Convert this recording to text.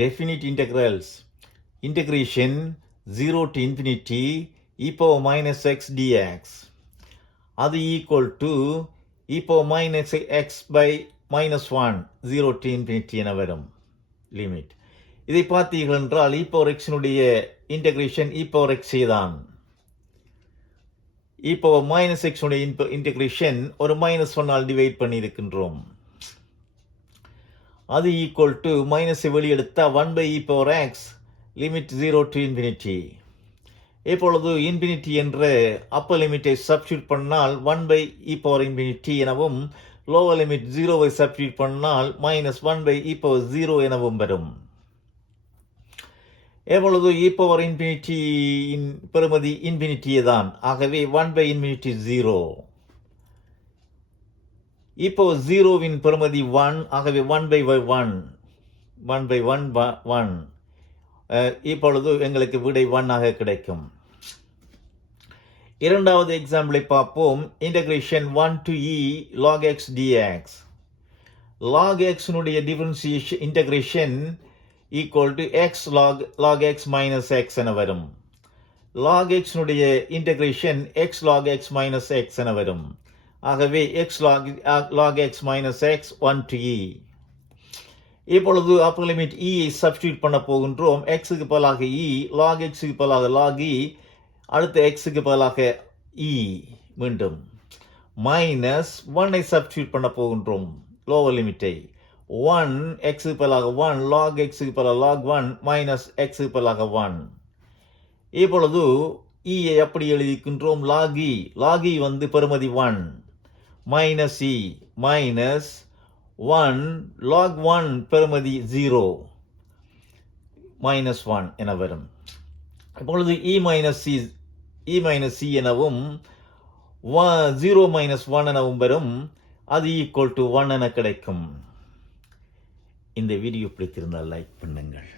definite integrals. Integration 0 to infinity e power minus x dx. அது equal to e power minus x by minus 1 0 to infinity என வரும் limit. இதை பார்த்தீர்கள் என்றால் e power x னுடைய integration e power x தான். e power minus x உடைய integration ஒரு minus 1 ஆல் டிவைட் பண்ணி இருக்கின்றோம். அது ஈக்குவல் டு மைனஸை வெளியெடுத்தா 1 by e power x லிமிட் 0 to infinity. இப்பொழுது இன்ஃபினிட்டி என்ற அப்பர் லிமிட்டை சப்ஸ்டியூட் பண்ணால் 1 by e power infinity எனவும் லோவர் லிமிட் 0வை சப்ஸ்டியூட் பண்ணால் மைனஸ் 1 by e power 0 எனவும் வரும். எப்பொழுது e power infinity பெறுமதி இன்ஃபினிட்டியே தான். ஆகவே 1 by infinity 0. e power 0வின் பெறுமதி 1. ஆகவே 1 by 1 1 by 1 1. இப்பொழுது எங்களுக்கு விடை 1 ஆக கிடைக்கும். இரண்டாவது எக்ஸாம்பிளை பார்ப்போம். Integration 1 to e log x dx. log x னுடைய differentiation integration equal to x log x minus x என வரும். log x னுடைய integration x log x minus x என வரும். ஆகவே x log x minus x 1 to e. இப்பொழுது upper limit e ஐ substitute பண்ண போகின்றோம். xக்கு பதிலாக e, log xக்கு பதிலாக log e, அடுத்த xக்கு பதிலாக e மீண்டும் மைனஸ் 1 ஐ சப்ஸ்டியூட் பண்ண போகின்றோம். லோவர் லிமிட்டை 1 xக்கு பதிலாக 1, log xக்கு பதிலாக log 1 மைனஸ் xக்கு பதிலாக 1. இப்பொழுது e ஐ அப்படி எழுதிக்கின்றோம். log e வந்து பெறுமதி 1 மைனஸ் e மைனஸ் 1 log 1 பெறுமதி 0 மைனஸ் 1 என வரும். இப்பொழுது e மைனஸ் c எனவும் 0 மைனஸ் 1 எனவும் வரும். அது ஈக்குவல் டு 1 என கிடைக்கும். இந்த வீடியோ பிடித்திருந்தால் லைக் பண்ணுங்கள்.